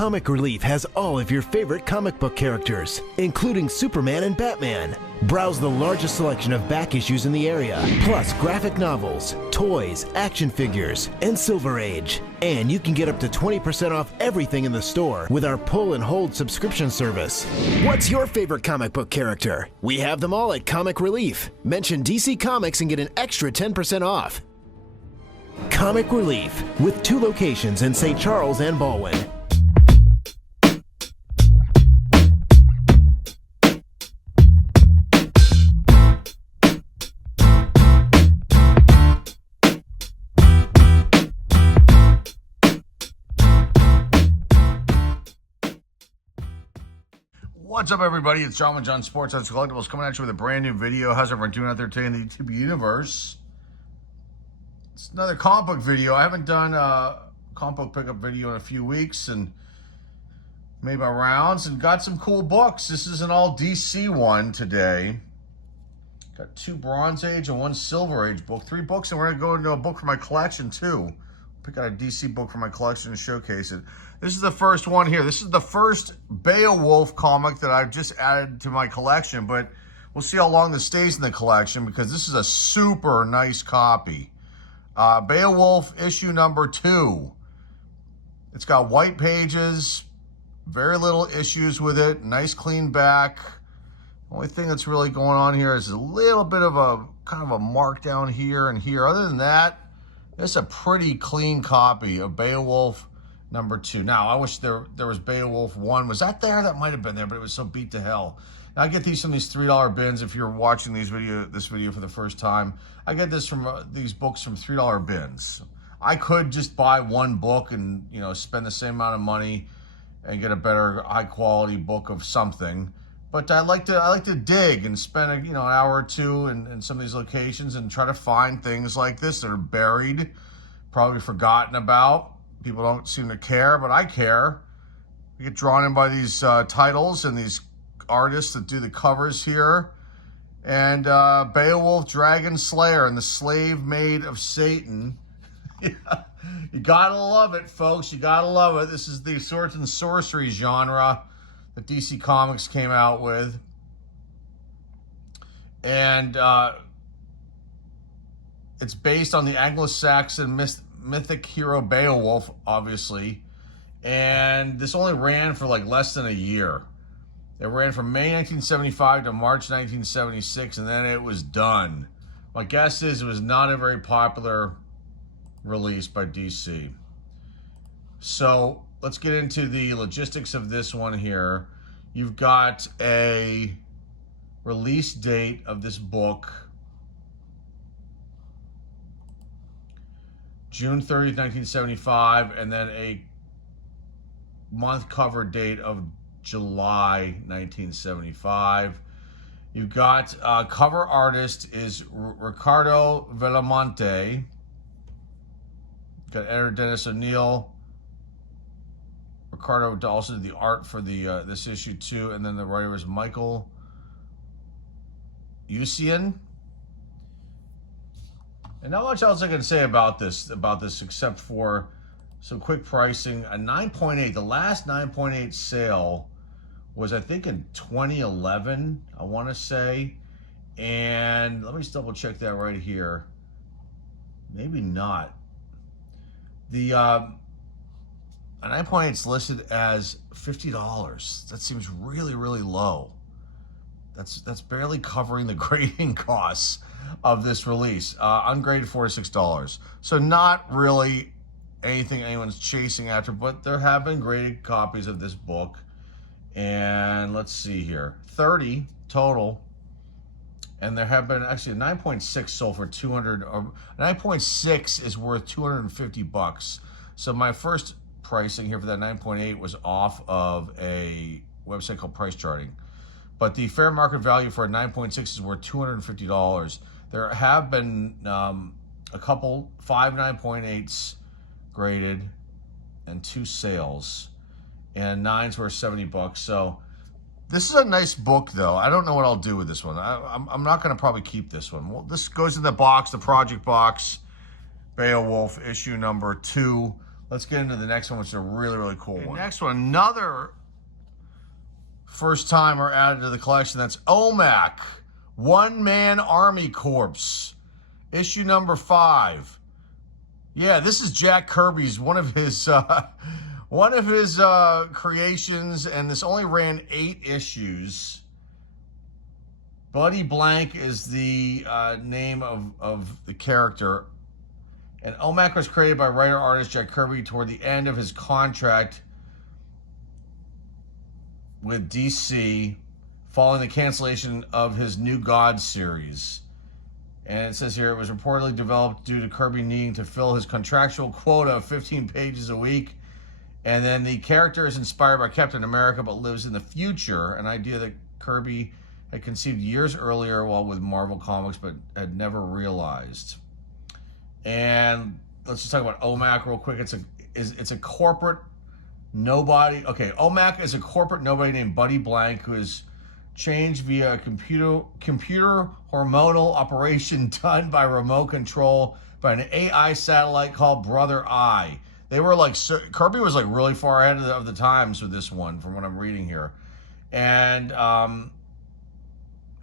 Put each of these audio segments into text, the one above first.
Comic Relief has all of your favorite comic book characters, including Superman and Batman. Browse the largest selection of back issues in the area, plus graphic novels, toys, action figures, and Silver Age. And you can get up to 20% off everything in the store with our pull and hold subscription service. What's your favorite comic book character? We have them all at Comic Relief. Mention DC Comics and get an extra 10% off. Comic Relief, with 2 locations in St. Charles and Baldwin. What's up, everybody? It's John with John Sports House Collectibles coming at you with a brand new video. How's everyone doing out there today in the YouTube universe? It's another comic book video. I haven't done a comic book pickup video in a few weeks and made my rounds and got some cool books. This is an all DC one today. Got 2 Bronze Age and 1 Silver Age book. 3 books, and we're going to go into a book for my collection too. Pick out a DC book for my collection and showcase it. This is the first one here. This is the first Beowulf comic that I've just added to my collection, but we'll see how long this stays in the collection because this is a super nice copy. Beowulf issue number 2. It's got white pages, very little issues with it, nice clean back. Only thing that's really going on here is a little bit of a kind of a mark down here and here. Other than that, this is a pretty clean copy of Beowulf number 2. Now, I wish there was Beowulf 1. Was that there? That might have been there, but it was so beat to hell. Now, I get these from these $3 bins. If you're watching this video for the first time, I get this from these books from $3 bins. I could just buy one book and spend the same amount of money and get a better high quality book of something. But I like to dig and spend an hour or two in some of these locations and try to find things like this that are buried, probably forgotten about. People don't seem to care, but I care. I get drawn in by these titles and these artists that do the covers here. And Beowulf, Dragon Slayer, and the Slave Maid of Satan. Yeah. You gotta love it, folks. You gotta love it. This is the swords and sorcery genre that DC Comics came out with. And it's based on the Anglo-Saxon mythic hero Beowulf, obviously. And this only ran for like less than a year. It ran from May 1975 to March 1976, and then it was done. My guess is it was not a very popular release by DC. So let's get into the logistics of this one here. You've got a release date of this book, June 30th, 1975, and then a month cover date of July 1975. You've got cover artist is Ricardo Villamonte. Got editor Dennis O'Neill. Ricardo also did the art for the this issue too, and then the writer is Michael Usian. And not much else I can say about this except for some quick pricing. A 9.8, the last 9.8 sale was I think in 2011, I want to say. And let me just double check that right here. Maybe not. The a 9.8 is listed as $50. That seems really, really low. That's barely covering the grading costs of this release. Ungraded $4 to $6. So not really anything anyone's chasing after, but there have been graded copies of this book. And let's see here, 30 total. And there have been actually a 9.6 sold for 200, or 9.6 is worth $250. So my first pricing here for that 9.8 was off of a website called Price Charting. But the fair market value for a 9.6 is worth $250. There have been a couple, 5 9.8s graded and 2 sales. And 9s were $70. So this is a nice book, though. I don't know what I'll do with this one. I'm not going to probably keep this one. Well, this goes in the box, the project box. Beowulf issue number 2. Let's get into the next one, which is a really, really cool one. Next one, another first-timer added to the collection. That's OMAC, One Man Army Corps, issue number 5. Yeah, this is Jack Kirby's one of his creations, and this only ran 8 issues. Buddy Blank is the name of the character. And OMAC was created by writer-artist Jack Kirby toward the end of his contract with DC following the cancellation of his New God series. And it says here, it was reportedly developed due to Kirby needing to fill his contractual quota of 15 pages a week. And then the character is inspired by Captain America but lives in the future, an idea that Kirby had conceived years earlier while with Marvel Comics but had never realized. And let's just talk about OMAC real quick. It's a corporate nobody. Okay, OMAC is a corporate nobody named Buddy Blank who is changed via a computer hormonal operation done by remote control by an AI satellite called Brother Eye. They were like, Kirby was like really far ahead of the times with this one from what I'm reading here. And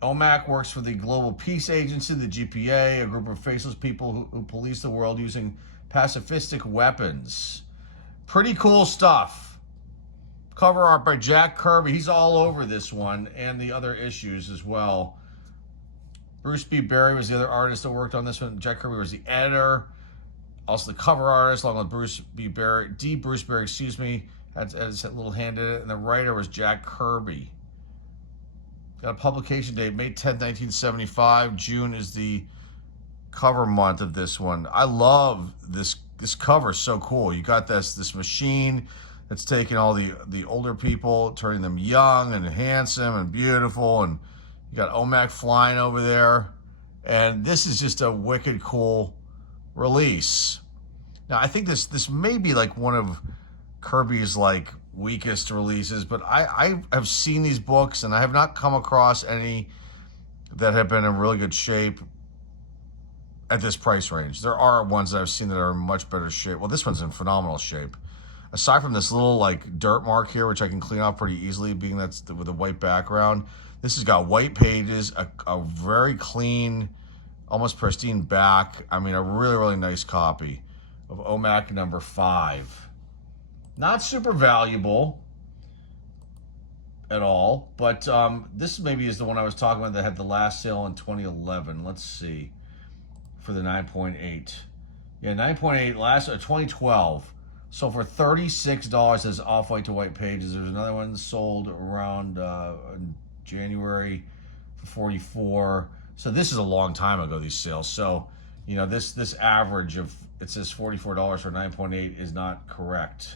OMAC works for the Global Peace Agency, the GPA, a group of faceless people who police the world using pacifistic weapons. Pretty cool stuff. Cover art by Jack Kirby. He's all over this one and the other issues as well. Bruce B. Berry was the other artist that worked on this one. Jack Kirby was the editor. Also the cover artist, along with Bruce B. Berry, Bruce Berry, excuse me, had a little hand in it. And the writer was Jack Kirby. Got a publication date, May 10th, 1975. June is the cover month of this one. I love this cover, so cool. You got this machine that's taking all the older people, turning them young and handsome and beautiful, and you got OMAC flying over there. And this is just a wicked cool release. Now, I think this may be like one of Kirby's like weakest releases, but I have seen these books and I have not come across any that have been in really good shape at this price range. There are ones that I've seen that are in much better shape. Well, this one's in phenomenal shape. Aside from this little like dirt mark here, which I can clean off pretty easily, being that's with a white background, this has got white pages, a very clean, almost pristine back. I mean, a really, really nice copy of OMAC number 5. Not super valuable at all, but this maybe is the one I was talking about that had the last sale in 2011. Let's see, for the 9.8. Yeah, 9.8 last 2012. So for $36 as off-white to white pages. There's another one sold around in January for $44. So this is a long time ago, these sales. So, you know, this average of, it says $44 for 9.8 is not correct.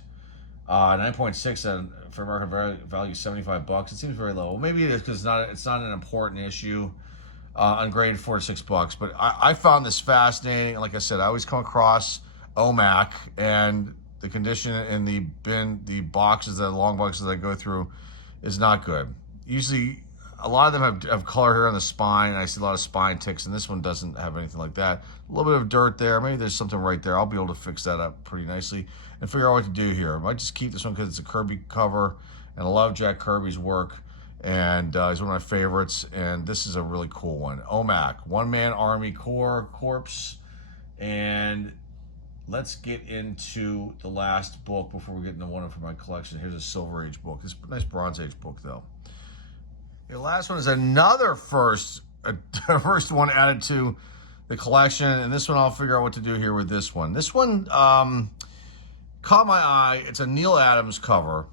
9.6 for American value, $75. It seems very low. Well, maybe it is because it's not an important issue. Ungraded, $4 to $6. But I found this fascinating. Like I said, I always come across OMAC, and the condition in the bin, the boxes, the long boxes that I go through, is not good. Usually, a lot of them have color here on the spine, and I see a lot of spine ticks, and this one doesn't have anything like that. A little bit of dirt there. Maybe there's something right there. I'll be able to fix that up pretty nicely and figure out what to do here. I might just keep this one because it's a Kirby cover, and I love Jack Kirby's work, and he's one of my favorites, and this is a really cool one. OMAC, One Man Army Corps, and let's get into the last book before we get into one from my collection. Here's a Silver Age book. This is a nice Bronze Age book, though. The last one is another first one added to the collection, and this one I'll figure out what to do here with this one. This one caught my eye. It's a Neil Adams cover.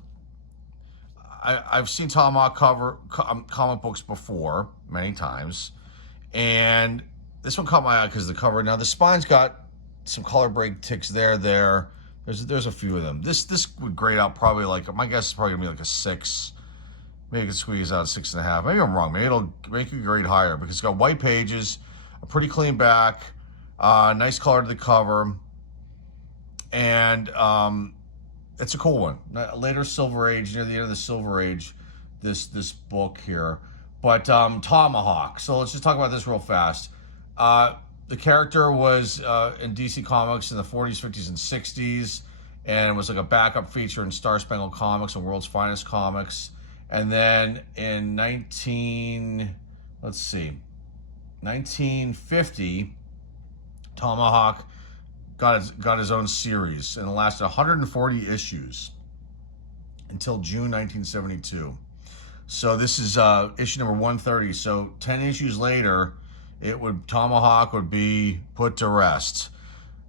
I've seen Tomahawk comic books before many times, and this one caught my eye because of the cover. Now the spine's got some color break ticks there. There's a few of them. This would grade out probably like, my guess is probably gonna be like a 6. Maybe I could squeeze out a 6.5. Maybe I'm wrong. Maybe it'll make you grade higher because it's got white pages, a pretty clean back, nice color to the cover, and it's a cool one. Later Silver Age, near the end of the Silver Age, this book here. But Tomahawk. So let's just talk about this real fast. The character was in DC Comics in the 40s, 50s, and 60s, and it was like a backup feature in Star Spangled Comics and World's Finest Comics. And then in 1950, Tomahawk got his own series, and it lasted 140 issues until June 1972. So this is issue number 130. So 10 issues later, Tomahawk would be put to rest.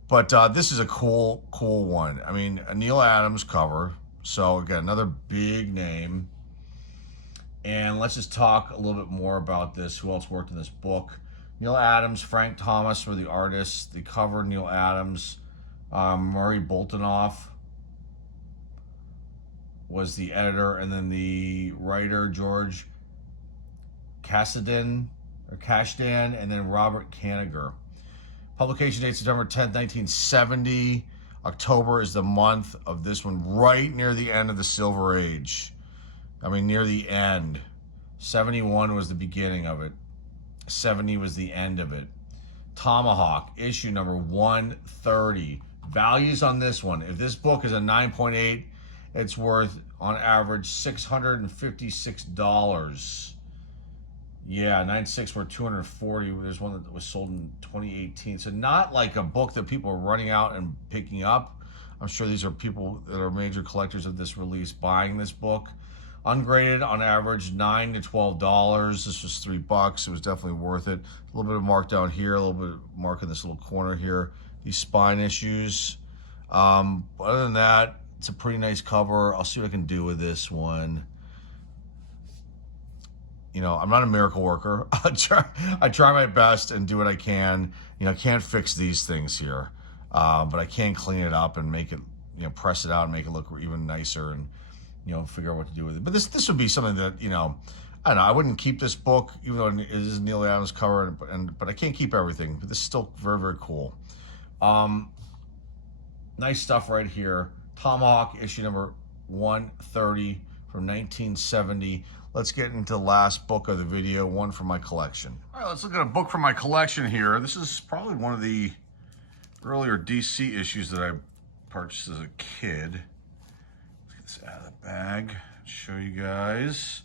But this is a cool one. I mean, a Neil Adams cover. So again, another big name. And let's just talk a little bit more about this. Who else worked in this book? Neil Adams, Frank Thomas were the artists. The cover, Neil Adams. Murray Boltinoff was the editor. And then the writer, George Kasdan, and then Robert Kanigher. Publication date, September 10th, 1970. October is the month of this one, right near the end of the Silver Age. I mean, near the end. 71 was the beginning of it. 70 was the end of it. Tomahawk, issue number 130. Values on this one. If this book is a 9.8, it's worth, on average, $656. Yeah, 9.6 were 240. There's one that was sold in 2018. So not like a book that people are running out and picking up. I'm sure these are people that are major collectors of this release buying this book. Ungraded, on average, $9 to $12. This was $3. It was definitely worth it. A little bit of mark down here, a little bit of mark in this little corner here. These spine issues. But other than that, it's a pretty nice cover. I'll see what I can do with this one. You know, I'm not a miracle worker. I try my best and do what I can. You know, I can't fix these things here, but I can clean it up and make it, you know, press it out and make it look even nicer, and, you know, figure out what to do with it. But this would be something that, you know, I don't know, I wouldn't keep this book, even though it is Neil Adams cover, but I can't keep everything. But this is still very, very cool. Nice stuff right here. Tomahawk, issue number 130 from 1970. Let's get into the last book of the video, one from my collection. All right, let's look at a book from my collection here. This is probably one of the earlier DC issues that I purchased as a kid. Let's get this out of the bag, show you guys.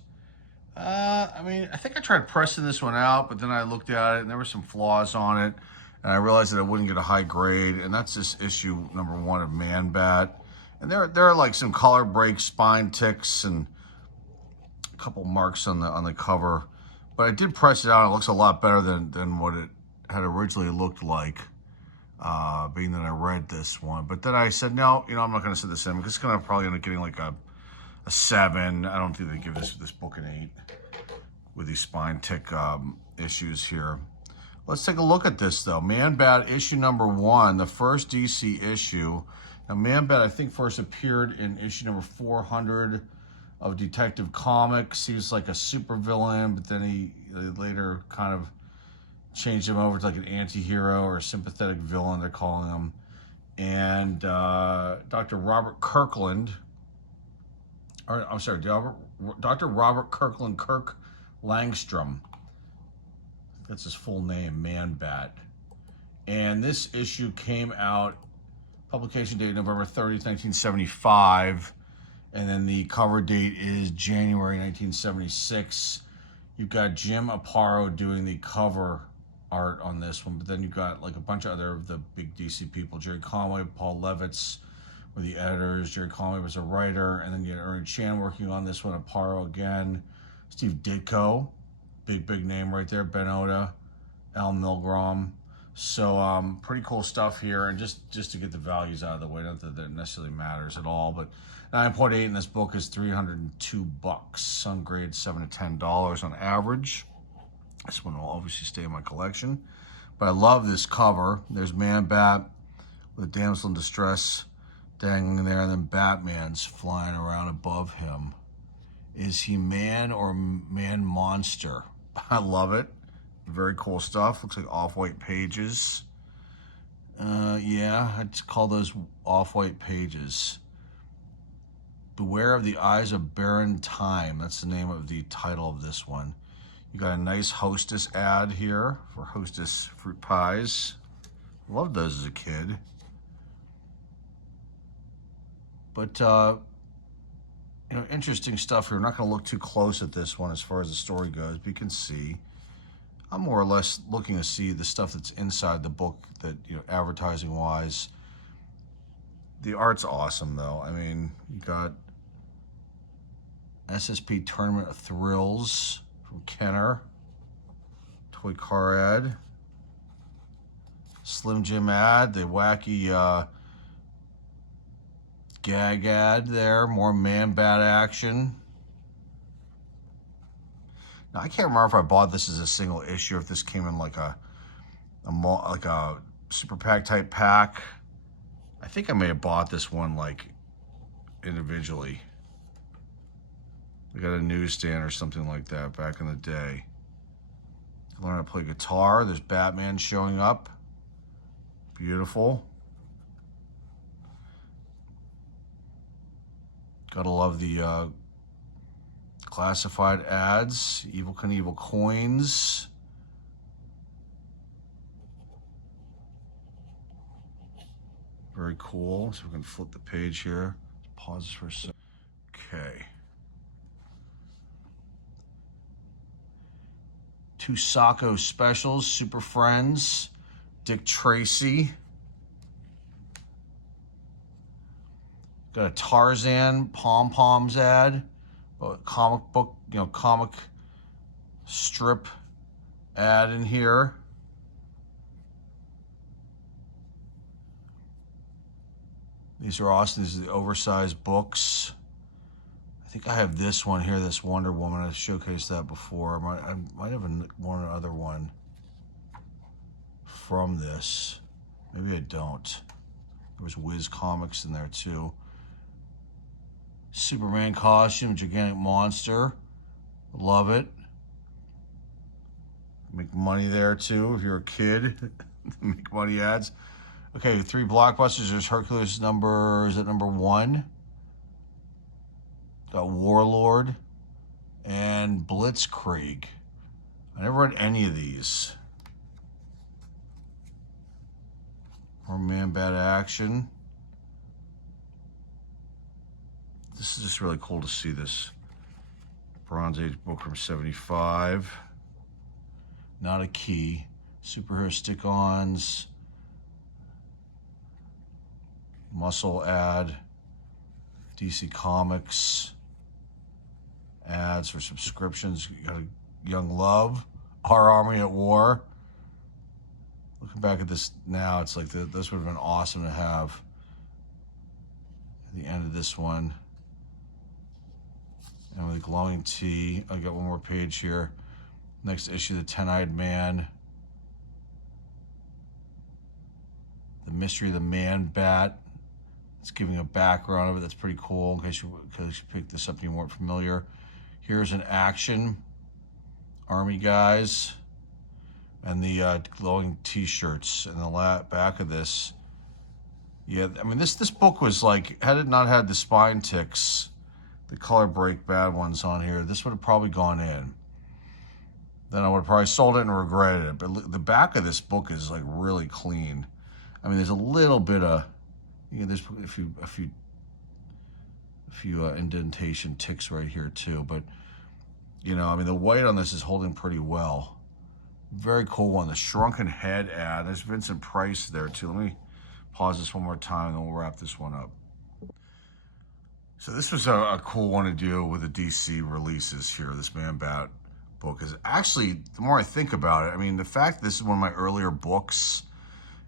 I mean, I think I tried pressing this one out, but then I looked at it and there were some flaws on it, and I realized that I wouldn't get a high grade, and that's this issue number 1 of Man Bat. And there are like some color breaks, spine ticks, and a couple marks on the cover. But I did press it out. It looks a lot better than what it had originally looked like, being that I read this one. But then I said, no, you know, I'm not going to set this in, because it's going to probably end up getting like a 7. I don't think they give this book an 8 with these spine tick issues here. Let's take a look at this, though. Man Bat, issue number 1, the first DC issue. Now, Man Bat, I think, first appeared in issue number 400 of Detective Comics. He was like a supervillain, but then he later kind of changed him over to like an anti-hero or a sympathetic villain, they're calling him. And Dr. Robert Kirkland, or I'm sorry, Dr. Robert Kirkland Kirk Langstrom. That's his full name, Man Bat. And this issue came out, publication date November 30th, 1975. And then the cover date is January 1976. You've got Jim Aparo doing the cover art on this one, but then you've got like a bunch of other of the big DC people. Jerry Conway, Paul Levitz were the editors. Jerry Conway was a writer. And then you had Ernie Chan working on this one, Aparo again. Steve Ditko, big name right there. Ben Oda, Al Milgrom. So pretty cool stuff here, and just to get the values out of the way, not that that necessarily matters at all, but 9.8 in this book is $302. Some grade $7 to $10 on average. This one will obviously stay in my collection, but I love this cover. There's Man Bat with a damsel in distress dangling there, and then Batman's flying around above him. Is he man or man monster? I love it. Very cool stuff. Looks like off-white pages. Yeah, I'd call those off-white pages. Beware of the Eyes of Barren Time. That's the name of the title of this one. You got a nice Hostess ad here for Hostess fruit pies. Loved those as a kid. But, you know, interesting stuff here. I'm not going to look too close at this one as far as the story goes, but you can see I'm more or less looking to see the stuff that's inside the book that, you know, advertising-wise. The art's awesome, though. I mean, you got SSP Tournament of Thrills from Kenner, toy car ad, Slim Jim ad, the wacky gag ad there, more man-bat action. Now, I can't remember if I bought this as a single issue, if this came in like a super pack type pack. I think I may have bought this one like individually. I got a newsstand or something like that back in the day. Learn how to play guitar. There's Batman showing up. Beautiful. Gotta love the classified ads. Evel Knievel coins. Very cool. So we're gonna flip the page here. Pause this for a second. Okay. Two Sacco specials, Super Friends, Dick Tracy. Got a Tarzan pom-poms ad, a comic book, you know, comic strip ad in here. These are awesome. These are the oversized books. I think I have this one here, this Wonder Woman. I've showcased that before. I might have one other one from this. Maybe I don't. There was Wiz Comics in there too. Superman costume, gigantic monster. Love it. Make money there too if you're a kid. Make money ads. Okay, 3 blockbusters. There's Hercules number, is it number 1? Got Warlord and Blitzkrieg. I never read any of these. More man-bat action. This is just really cool to see this Bronze Age book from 75. Not a key. Superhero stick-ons. Muscle ad. DC Comics. Ads for subscriptions. You got a Young Love. Our Army at War. Looking back at this now, it's like this would have been awesome to have at the end of this one. And with a glowing T, I got one more page here. Next issue, The Ten-Eyed Man. The Mystery of the Man-Bat. It's giving a background of it. That's pretty cool in case you picked this up and you weren't familiar. Here's an action. Army guys. And the glowing T-shirts. And the back of this. Yeah, I mean, this book was like, had it not had the spine ticks, the color break bad ones on here, this would have probably gone in. Then I would have probably sold it and regretted it. But the back of this book is like really clean. I mean, there's a little bit of, you know, there's a few indentation ticks right here too. But, you know, I mean, the white on this is holding pretty well. Very cool one. The Shrunken Head ad. There's Vincent Price there too. Let me pause this one more time and then we'll wrap this one up. So this was a cool one to do with the DC releases here. This Man-Bat book is actually, the more I think about it, I mean, the fact this is one of my earlier books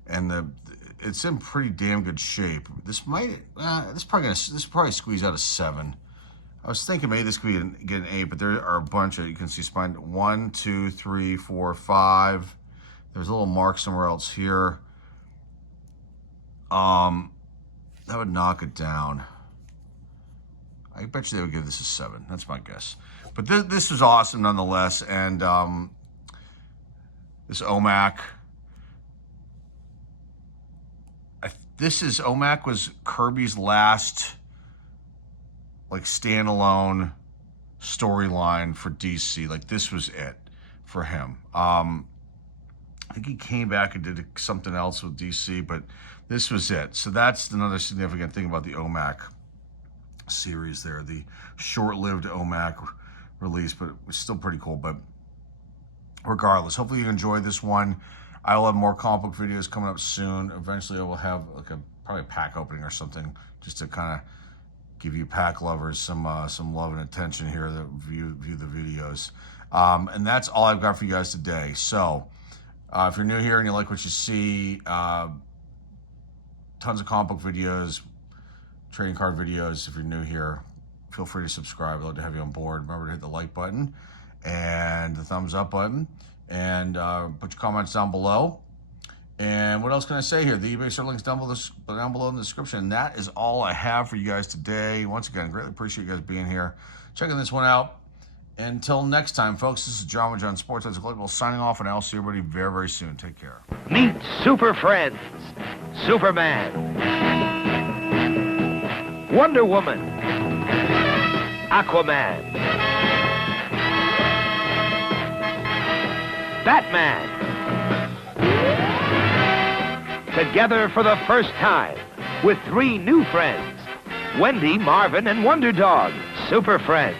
and it's in pretty damn good shape. This probably squeeze out a 7. I was thinking maybe this could get an 8, but there are a bunch of, you can see spine 1, 2, 3, 4, 5. There's a little mark somewhere else here. That would knock it down. I bet you they would give this a 7. That's my guess. But this is awesome nonetheless. And this OMAC. OMAC was Kirby's last like standalone storyline for DC. Like this was it for him. I think he came back and did something else with DC, but this was it. So that's another significant thing about the OMAC series there. The short-lived OMAC release, but it was still pretty cool. But regardless, hopefully you enjoyed this one. I will have more comic book videos coming up soon. Eventually I will have like probably a pack opening or something, just to kind of give you pack lovers some love and attention here that view the videos. And that's all I've got for you guys today. So if you're new here and you like what you see, tons of comic book videos, trading card videos. If you're new here, feel free to subscribe. I'd love to have you on board. Remember to hit the like button and the thumbs up button, and put your comments down below. And what else can I say here? The eBay link's down below in the description. And that is all I have for you guys today. Once again, greatly appreciate you guys being here, checking this one out. Until next time, folks, this is John with John Sports as a Collectible signing off, and I'll see everybody very, very soon. Take care. Meet Super Friends, Superman, Wonder Woman, Aquaman, Batman. Together for the first time with 3 new friends, Wendy, Marvin, and Wonder Dog, Super Friends.